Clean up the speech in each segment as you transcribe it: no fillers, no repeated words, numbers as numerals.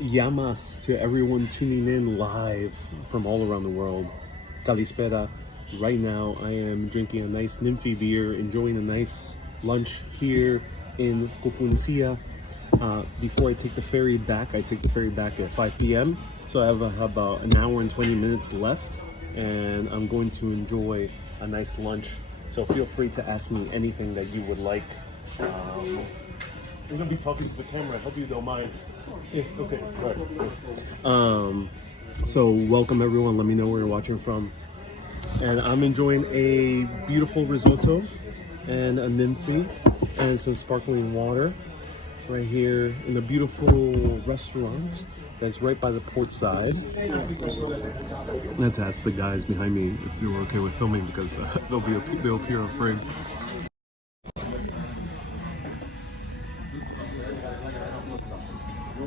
Yamas to everyone tuning in live from all around the world. Kalispera. Right now, I am drinking a nice Nymphy beer, enjoying a nice lunch here in Koufonisia. Before I take the ferry back, I take the ferry back at 5 p.m. So I have about an hour and 20 minutes left, and I'm going to enjoy a nice lunch. So feel free to ask me anything that you would like. I'm gonna be talking to the camera. I hope you don't mind. Yeah, okay, all right. So welcome everyone. Let me know where you're watching from. And I'm enjoying a beautiful risotto and a nymphy and some sparkling water right here in the beautiful restaurant that's right by the port side. I had to ask the guys behind me if they were okay with filming because they'll appear on frame.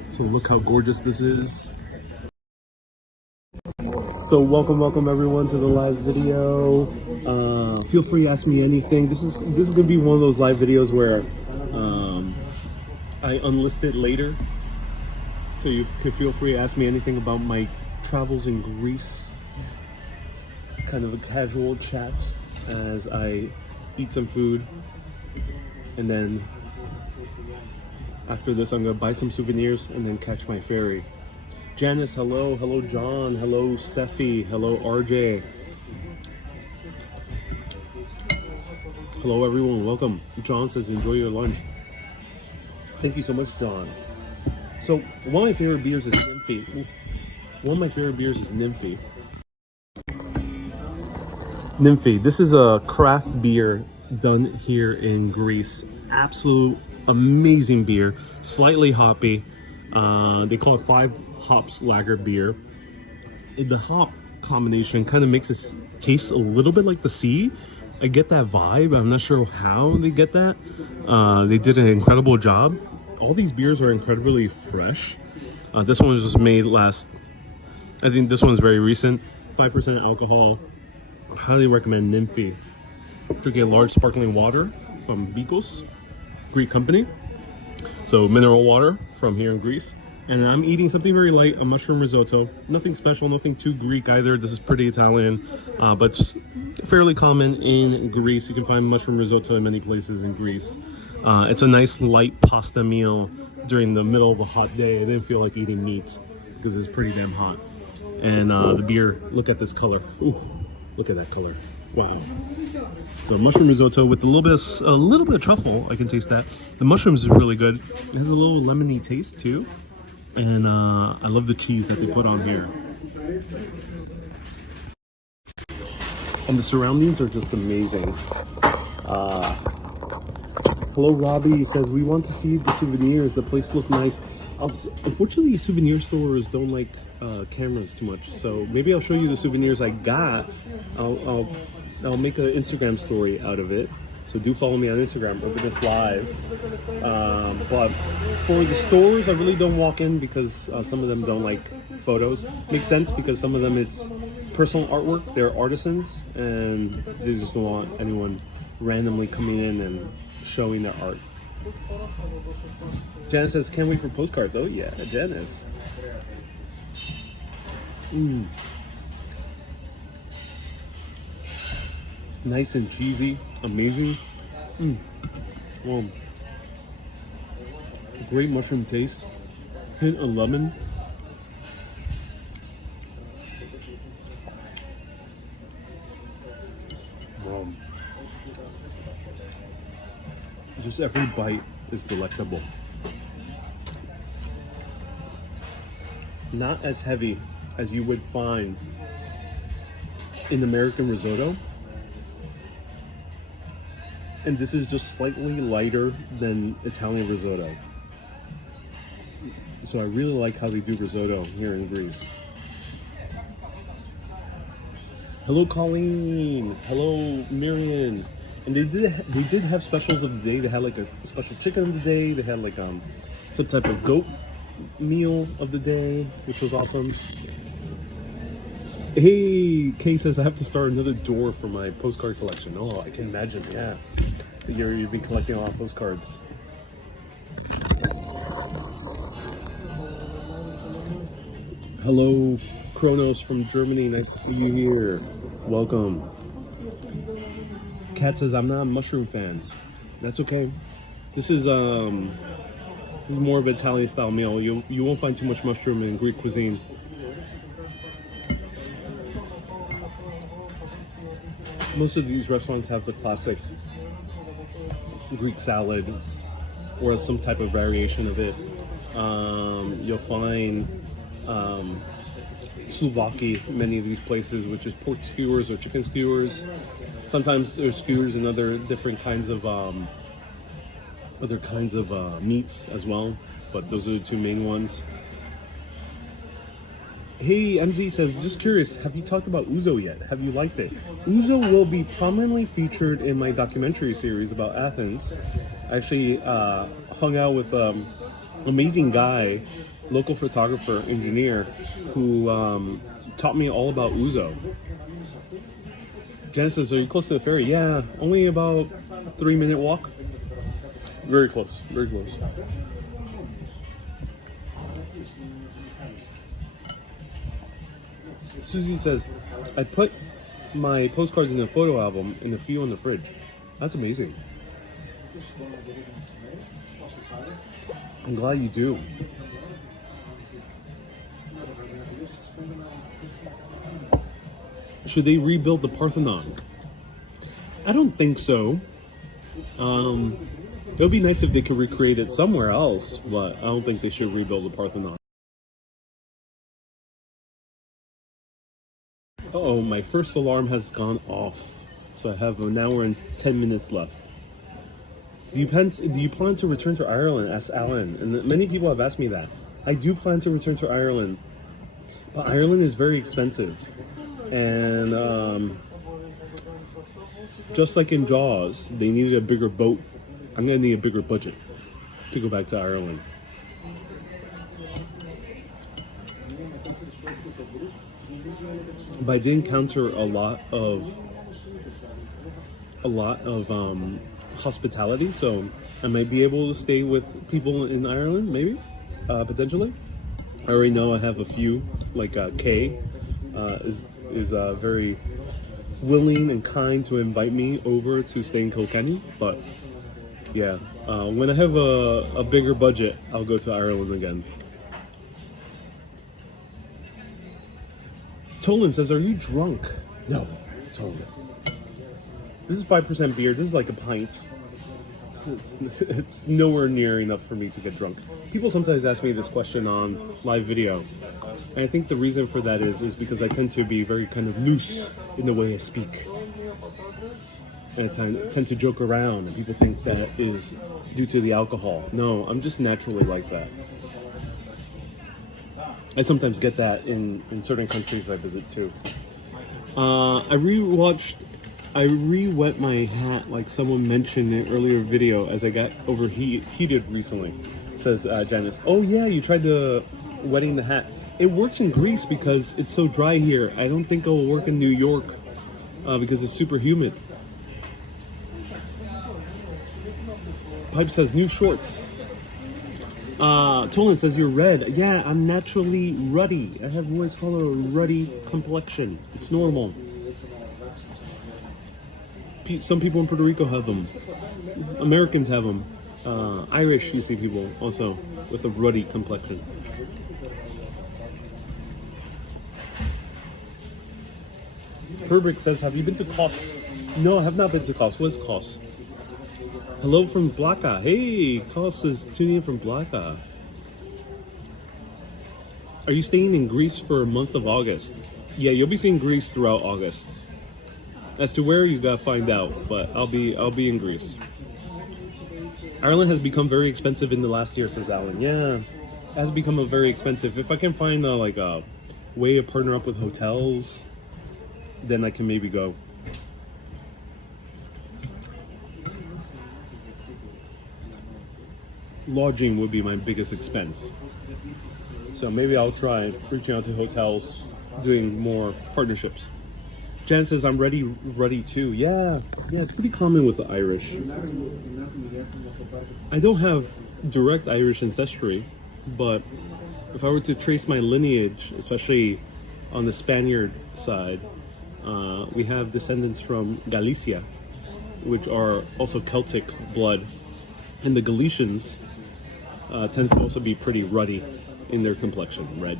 So look how gorgeous this is. So welcome everyone to the live video. Feel free to ask me anything. This is gonna be one of those live videos where I unlist it later. So you can feel free to ask me anything about my travels in Greece. Kind of a casual chat as I eat some food, and then after this I'm gonna buy some souvenirs and then catch my ferry. Janice, hello. Hello, John. Hello, Steffi. Hello, RJ. Hello, everyone. Welcome. John says, enjoy your lunch. Thank you so much, John. So, one of my favorite beers is Nymphy. Nymphy. This is a craft beer done here in Greece. Absolute amazing beer. Slightly hoppy. They call it 5 hops lager beer. The hop combination kind of makes it taste a little bit like the sea. I get that vibe. I'm not sure how they get that. They did an incredible job. All these beers are incredibly fresh. This one was just made I think this one's very recent. 5% alcohol. I highly recommend Nymphy. Drinking a large sparkling water from Bikos, Greek company. So mineral water from here in Greece. And I'm eating something very light, a mushroom risotto. Nothing special, nothing too Greek either. This is pretty Italian, but it's fairly common in Greece. You can find mushroom risotto in many places in Greece. It's a nice light pasta meal during the middle of a hot day. I didn't feel like eating meat because it's pretty damn hot. And the beer, look at this color. Ooh, look at that color. Wow. So mushroom risotto with a little bit of truffle. I can taste that. The mushrooms are really good. It has a little lemony taste too. And I love the cheese that they put on here. And the surroundings are just amazing. Hello, Robbie says, we want to see the souvenirs. The place looks nice. Unfortunately, souvenir stores don't like cameras too much. So maybe I'll show you the souvenirs I got. I'll make an Instagram story out of it. So do follow me on Instagram over this live. But for the stores, I really don't walk in because some of them don't like photos. Makes sense because some of them it's personal artwork. They're artisans and they just don't want anyone randomly coming in and showing their art. Janice says, can't wait for postcards. Oh yeah, Janice. Nice and cheesy, amazing. Wow. Great mushroom taste. Hint of lemon. Wow. Just every bite is delectable. Not as heavy as you would find in American risotto. And this is just slightly lighter than Italian risotto. So I really like how they do risotto here in Greece. Hello, Colleen. Hello, Miriam. And they did have specials of the day. They had like a special chicken of the day. They had like some type of goat meal of the day, which was awesome. Hey, Kay says I have to start another door for my postcard collection. Oh, I can imagine. Yeah, you've been collecting a lot of postcards. Hello, Kronos from Germany. Nice to see you here. Welcome. Kat says I'm not a mushroom fan. That's okay. This is more of an Italian style meal. You won't find too much mushroom in Greek cuisine. Most of these restaurants have the classic Greek salad or some type of variation of it. You'll find souvlaki in many of these places, which is pork skewers or chicken skewers. Sometimes there's skewers and other different kinds of meats as well, but those are the two main ones. Hey, MZ says, just curious, have you talked about ouzo yet? Have you liked it? Ouzo will be prominently featured in my documentary series about Athens. I actually hung out with an amazing guy, local photographer, engineer, who taught me all about ouzo. Jen says, are you close to the ferry? Yeah, only about 3-minute walk. Very close, very close. Susie says, I put my postcards in a photo album and a few on the fridge. That's amazing. I'm glad you do. Should they rebuild the Parthenon? I don't think so. It would be nice if they could recreate it somewhere else, but I don't think they should rebuild the Parthenon. Uh-oh, my first alarm has gone off. So I have an hour and 10 minutes left. Do you plan to return to Ireland? Asked Alan. And many people have asked me that. I do plan to return to Ireland. But Ireland is very expensive. And just like in Jaws, they needed a bigger boat. I'm going to need a bigger budget to go back to Ireland. But I did encounter a lot of hospitality, so I might be able to stay with people in Ireland, maybe, potentially. I already know I have a few, like Kay is very willing and kind to invite me over to stay in Kilkenny, but yeah, when I have a bigger budget, I'll go to Ireland again. Tolan says, are you drunk? No, Tolan. This is 5% beer. This is like a pint. It's nowhere near enough for me to get drunk. People sometimes ask me this question on live video. And I think the reason for that is because I tend to be very kind of loose in the way I speak. And I tend to joke around, and people think that is due to the alcohol. No, I'm just naturally like that. I sometimes get that in certain countries I visit too. I re-wet my hat like someone mentioned in an earlier video as I got overheated recently, says Janice. Oh yeah, you tried wetting the hat. It works in Greece because it's so dry here. I don't think it will work in New York because it's super humid. Pipe says, new shorts. Tolan says, you're red. Yeah, I'm naturally ruddy. I have what is called a ruddy complexion. It's normal. Some people in Puerto Rico have them. Americans have them. Irish, you see people also with a ruddy complexion. Herbrick says, have you been to Kos? No, I have not been to Kos. What is Kos? Hello from Blaka. Hey, Kos is tuning in from Blaka. Are you staying in Greece for a month of August? Yeah, you'll be seeing Greece throughout August. As to where, you gotta find out, but I'll be in Greece. Ireland has become very expensive in the last year, says Alan. Yeah, it has become very expensive. If I can find a way to partner up with hotels, then I can maybe go. Lodging would be my biggest expense. So maybe I'll try reaching out to hotels, doing more partnerships. Jan says, I'm ready too. Yeah, it's pretty common with the Irish. I don't have direct Irish ancestry, But if I were to trace my lineage, especially on the Spaniard side, we have descendants from Galicia, which are also Celtic blood. And the Galicians tend to also be pretty ruddy in their complexion, red.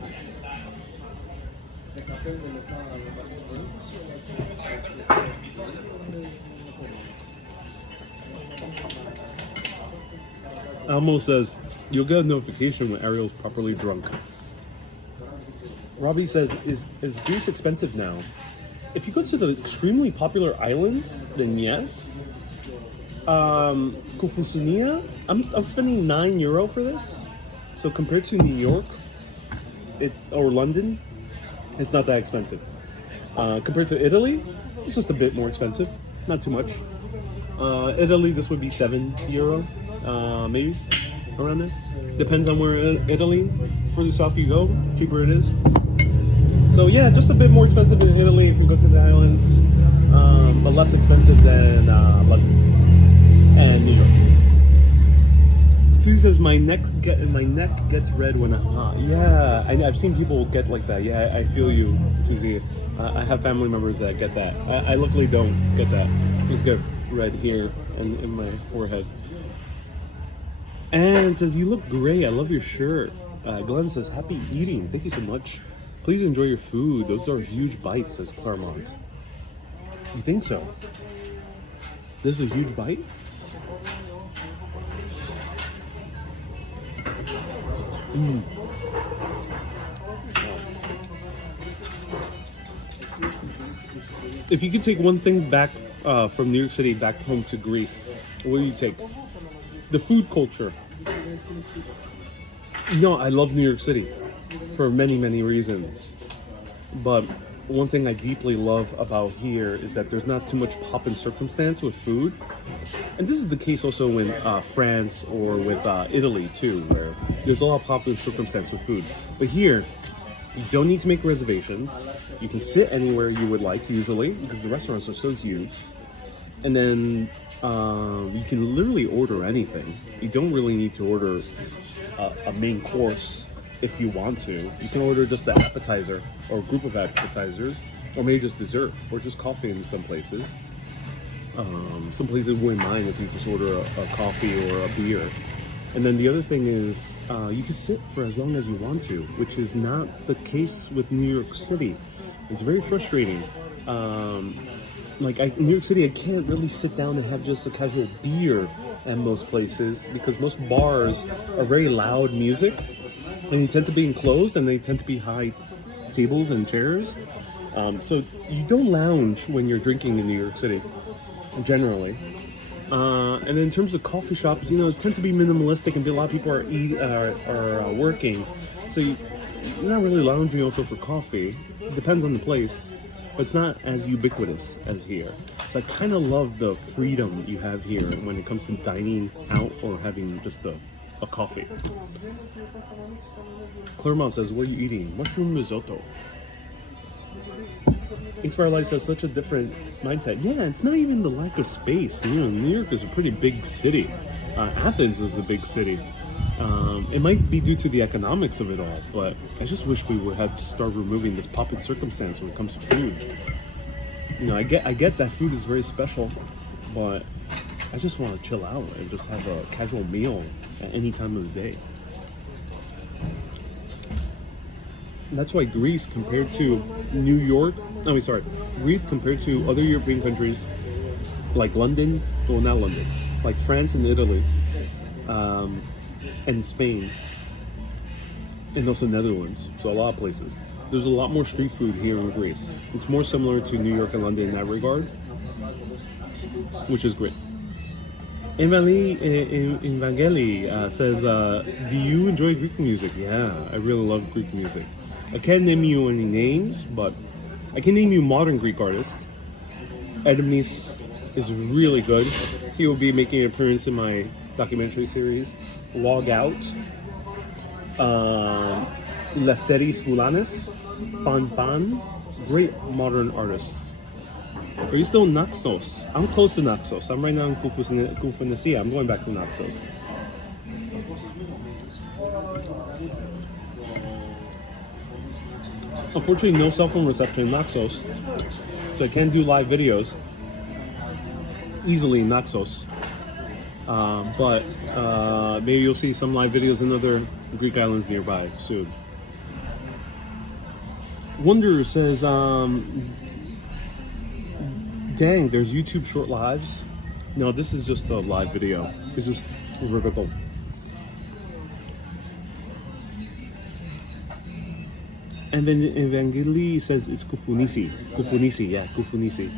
Elmo says, you'll get a notification when Ariel's properly drunk. Robbie says, is Greece expensive now? If you go to the extremely popular islands, then yes. Koufonisia, I'm spending €9 for this. So compared to New York, or London, it's not that expensive. Compared to Italy, it's just a bit more expensive, not too much. Italy, this would be €7, maybe around there. Depends on where in Italy. Further south you go, cheaper it is. So yeah, just a bit more expensive in Italy if you go to the islands, but less expensive than London and New York. Susie says my neck gets red when I'm hot. Yeah, I've seen people get like that. Yeah, I feel you, Susie. I have family members that get that. I luckily don't get that. I just get red here and in my forehead. And says, you look great. I love your shirt. Glenn says, happy eating. Thank you so much. Please enjoy your food. Those are huge bites, says Claremont. You think so? This is a huge bite? If you could take one thing back from New York City back home to Greece, what do you take? The food culture. You know, I love New York City for many, many reasons. But one thing I deeply love about here is that there's not too much pomp and circumstance with food. And this is the case also in France or with Italy too, where there's a lot of pomp and circumstance with food. But here, you don't need to make reservations. You can sit anywhere you would like, usually, because the restaurants are so huge. And then you can literally order anything. You don't really need to order a main course if you want to. You can order just the appetizer or a group of appetizers, or maybe just dessert, or just coffee in some places. Some places wouldn't mind if you just order a coffee or a beer. And then the other thing is, you can sit for as long as you want to, which is not the case with New York City. It's very frustrating. In New York City, I can't really sit down and have just a casual beer at most places, because most bars are very loud music, and they tend to be enclosed, and they tend to be high tables and chairs. So you don't lounge when you're drinking in New York City, generally. And in terms of coffee shops, you know, tend to be minimalistic, and a lot of people are working. So you're not really lounging also for coffee. It depends on the place, but it's not as ubiquitous as here. So I kind of love the freedom you have here when it comes to dining out or having just a coffee. Claremont says, what are you eating? Mushroom risotto. Inspire Life says, such a different mindset. Yeah, it's not even the lack of space. You know, New York is a pretty big city. Athens is a big city. It might be due to the economics of it all, but I just wish we would have to start removing this pop-in circumstance when it comes to food. You know, I get that food is very special, but I just want to chill out and just have a casual meal at any time of the day. And that's why Greece compared to Greece compared to other European countries like London, well, not London, like France and Italy, and Spain, and also Netherlands, so a lot of places. There's a lot more street food here in Greece. It's more similar to New York and London in that regard, which is great. Evangeli says, do you enjoy Greek music? Yeah, I really love Greek music. I can't name you any names, but I can name you modern Greek artists. Edmis is really good. He will be making an appearance in my documentary series, Log Out. Lefteris Voulanis, Pan, great modern artists. Are you still in Naxos? I'm close to Naxos. I'm right now in Koufonisia. I'm going back to Naxos. Unfortunately, no cell phone reception in Naxos, so I can't do live videos easily in Naxos. But maybe you'll see some live videos in other Greek islands nearby soon. Wonder says, dang, there's YouTube short lives. No, this is just a live video. It's just vertical. And then Evangeli says it's Koufonisia. Koufonisia, yeah, Koufonisia.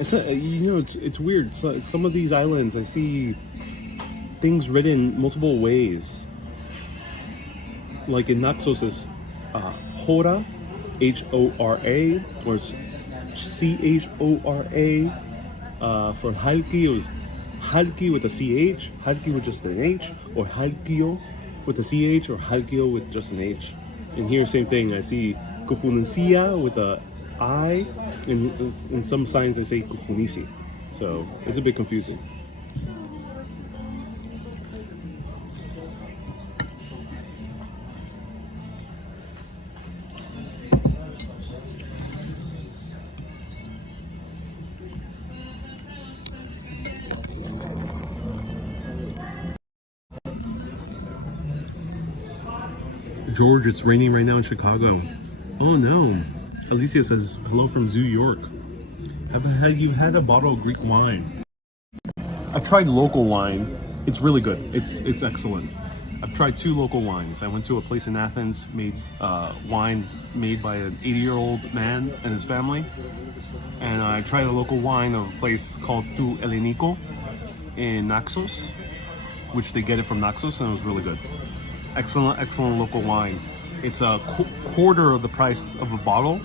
It's you know, it's weird. So some of these islands, I see things written multiple ways. Like in Naxos, is Hora, H-O-R-A, or C-H-O-R-A. For Halki, it was Halki with a C-H, Halki with just an H, or Halkio with a C-H, or Halkio with just an H. And here, same thing. I see Koufonisia with a I, and in some signs I say Koufonisia. So it's a bit confusing. George, it's raining right now in Chicago. Oh no. Alicia says, hello from Zoo York. Have you had a bottle of Greek wine? I've tried local wine. It's really good. It's excellent. I've tried 2 local wines. I went to a place in Athens, made wine made by an 80-year-old man and his family. And I tried a local wine of a place called Tu Elleniko in Naxos, which they get it from Naxos, and it was really good. Excellent local wine. It's a quarter of the price of a bottle.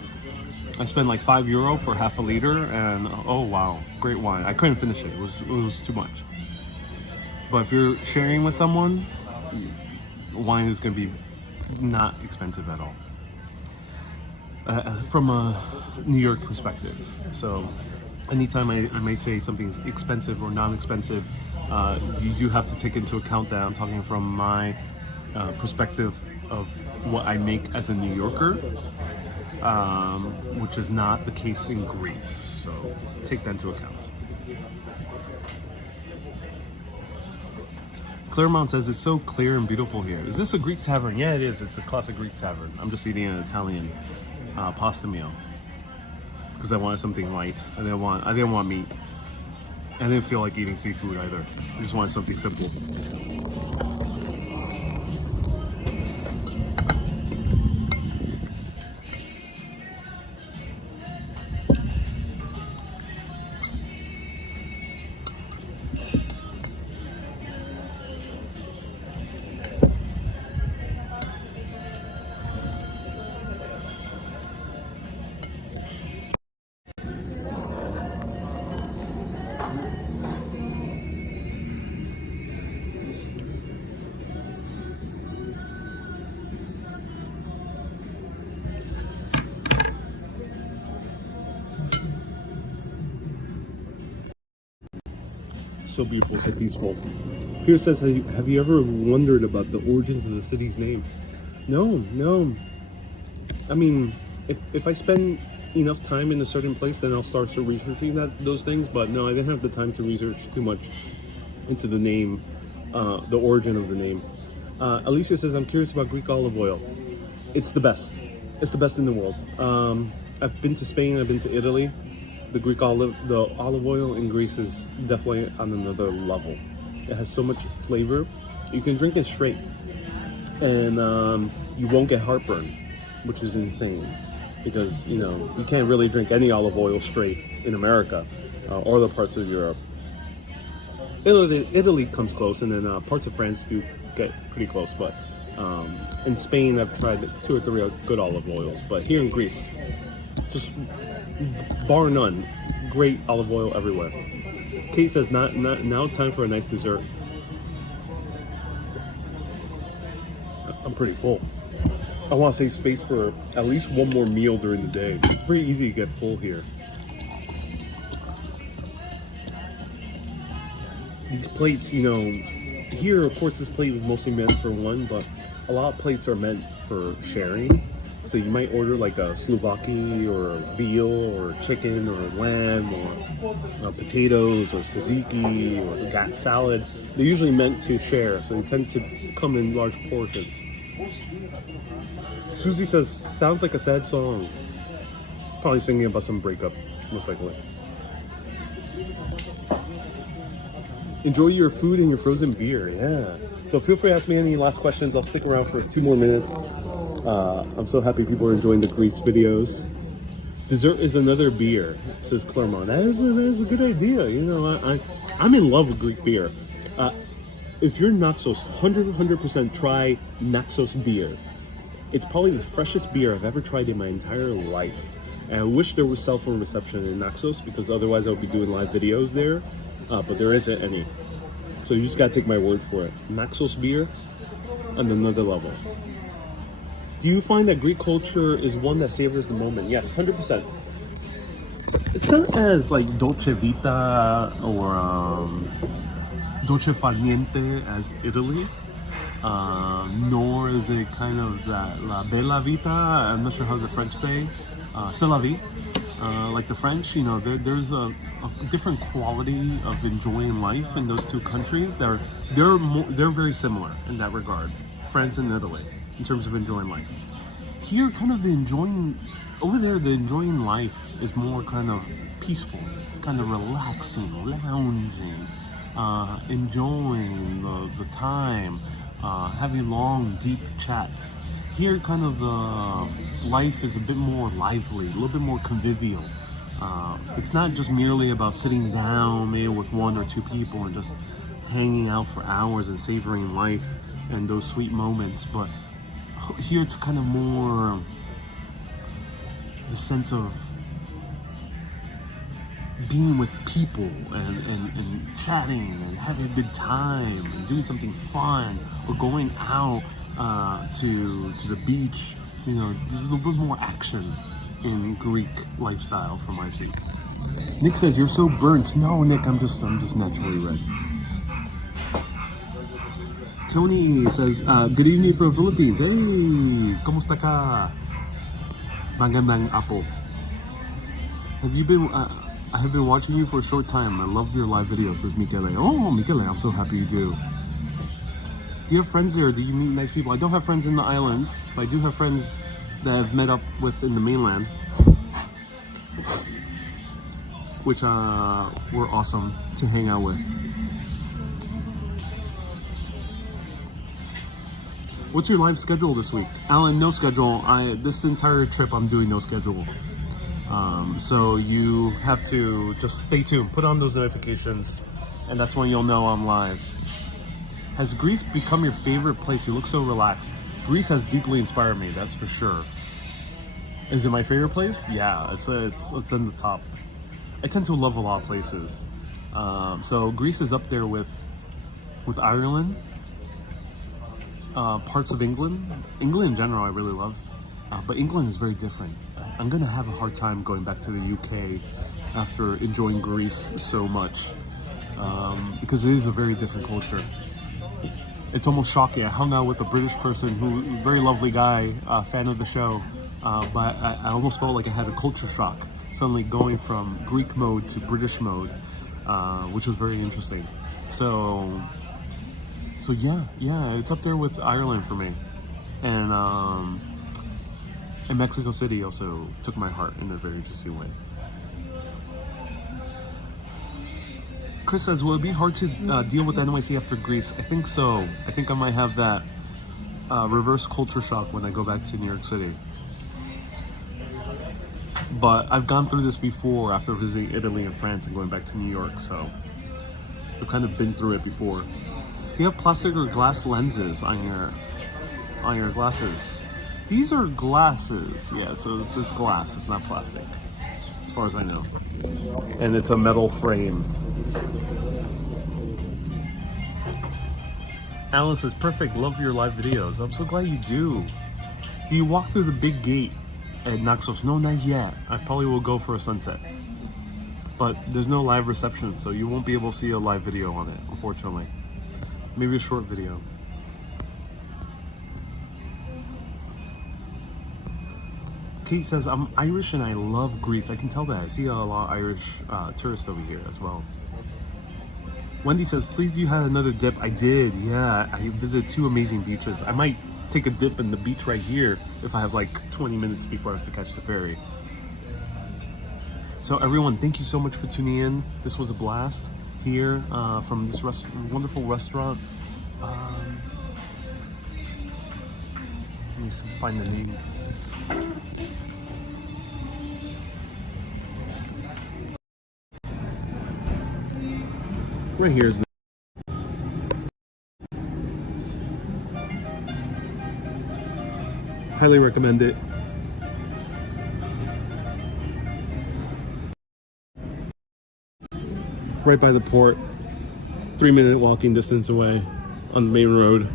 I spent like €5 for half a liter, and oh wow, great wine. I couldn't finish it. It was too much. But if you're sharing with someone, wine is going to be not expensive at all. From a New York perspective. So anytime I may say something's expensive or non-expensive, you do have to take into account that I'm talking from my perspective of what I make as a New Yorker, which is not the case in Greece. So take that into account. Claremont says it's so clear and beautiful here. Is this a Greek tavern? Yeah, it is. It's a classic Greek tavern. I'm just eating an Italian pasta meal because I wanted something light. I didn't want meat. I didn't feel like eating seafood either. I just wanted something simple. So beautiful, so peaceful. Here says, have you ever wondered about the origins of the city's name? No. I mean, if I spend enough time in a certain place, then I'll start researching those things. But no, I didn't have the time to research too much into the name, the origin of the name. Alicia says, I'm curious about Greek olive oil. It's the best. It's the best in the world. I've been to Spain, I've been to Italy. The olive oil in Greece is definitely on another level. It has so much flavor. You can drink it straight, and you won't get heartburn, which is insane, because you can't really drink any olive oil straight in America or other parts of Europe. Italy comes close, and then parts of France do get pretty close. But in Spain, I've tried 2 or 3 good olive oils. But here in Greece, just bar none, great olive oil everywhere. Kate says, now time for a nice dessert. I'm pretty full. I want to save space for at least one more meal during the day. It's pretty easy to get full here. These plates, here, of course, this plate was mostly meant for one, but a lot of plates are meant for sharing. So you might order like a Slovakia or a veal or chicken or lamb or potatoes or tzatziki or gat salad. They're usually meant to share, so they tend to come in large portions. Susie says, sounds like a sad song. Probably singing about some breakup, most likely. Enjoy your food and your frozen beer, yeah. So feel free to ask me any last questions. I'll stick around for 2 more minutes. I'm so happy people are enjoying the Greece videos. Dessert is another beer, says Clermont. That is a good idea. You know, I'm in love with Greek beer. If you're Naxos, 100% try Naxos beer. It's probably the freshest beer I've ever tried in my entire life. And I wish there was cell phone reception in Naxos, because otherwise I would be doing live videos there. But there isn't any. So you just gotta take my word for it. Naxos beer on another level. Do you find that Greek culture is one that savors the moment? Yes, 100%. It's not as like dolce vita or dolce far niente as Italy, nor is it kind of that la bella vita. I'm not sure how the French say, c'est la vie. Like the French, you know, there's a different quality of enjoying life in those two countries. They're very similar in that regard, France and Italy, in terms of enjoying life. Here, kind of the enjoying life is more kind of peaceful. It's kind of relaxing, lounging, enjoying the time, having long, deep chats. Here, kind of the life is a bit more lively, a little bit more convivial. It's not just merely about sitting down maybe with 1 or 2 people and just hanging out for hours and savoring life and those sweet moments, but here it's kind of more the sense of being with people and chatting and having a good time and doing something fun, or going out to the beach. You know, there's a little bit more action in Greek lifestyle from what I've seen. Nick says, you're so burnt. No, Nick, I'm just naturally red. Tony says, good evening from Philippines. Hey, kamusta ka? Magandang apo. I have been watching you for a short time. I love your live videos, says Michele. Oh, Michele, I'm so happy you do. Do you have friends there? Do you meet nice people? I don't have friends in the islands, but I do have friends that I've met up with in the mainland, which were awesome to hang out with. What's your live schedule this week? Alan, no schedule. This entire trip I'm doing no schedule. So you have to just stay tuned, put on those notifications, and that's when you'll know I'm live. Has Greece become your favorite place? You look so relaxed. Greece has deeply inspired me, that's for sure. Is it my favorite place? Yeah, it's in the top. I tend to love a lot of places. So Greece is up there with Ireland, parts of England. England in general I really love, but England is very different. I'm gonna have a hard time going back to the UK after enjoying Greece so much, because it is a very different culture. It's almost shocking. I hung out with a British person who, very lovely guy, fan of the show, but I almost felt like I had a culture shock, suddenly going from Greek mode to British mode, which was very interesting. So yeah, it's up there with Ireland for me, and Mexico City also took my heart in a very interesting way. Chris says, will it be hard to deal with NYC after Greece? I think so. I think I might have that reverse culture shock when I go back to New York City. But I've gone through this before after visiting Italy and France and going back to New York, so I've kind of been through it before. Do you have plastic or glass lenses on your glasses? These are glasses, yeah, so there's glass, it's not plastic, as far as I know. And it's a metal frame. Alan says, perfect, love your live videos. I'm so glad you do. Do you walk through the big gate at Naxos? No, not yet. I probably will go for a sunset. But there's no live reception, so you won't be able to see a live video on it, unfortunately. Maybe a short video. Kate says, I'm Irish and I love Greece. I can tell that. I see a lot of Irish tourists over here as well. Wendy says, please, you had another dip. I did, yeah. I visited 2 amazing beaches. I might take a dip in the beach right here if I have like 20 minutes before I have to catch the ferry. So everyone, thank you so much for tuning in. This was a blast here from this wonderful restaurant. Let me find the name. Right here is the highly recommend it. Right by the port, 3-minute walking distance away on the main road.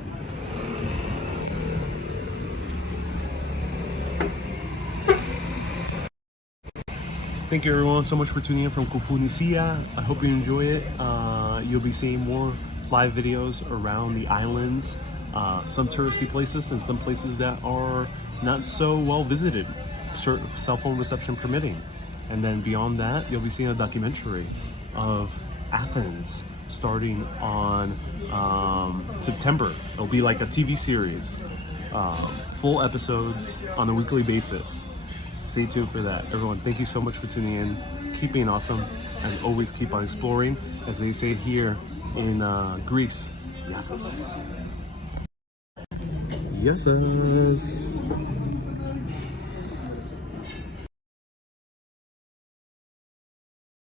Thank you everyone so much for tuning in from Koufonisia. I hope you enjoy it. You'll be seeing more live videos around the islands, some touristy places and some places that are not so well visited, cell phone reception permitting. And then beyond that, you'll be seeing a documentary of Athens starting on September. It'll be like a TV series, full episodes on a weekly basis. Stay tuned for that. Everyone, thank you so much for tuning in. Keep being awesome and always keep on exploring, as they say here in Greece. Yeses. Yeses.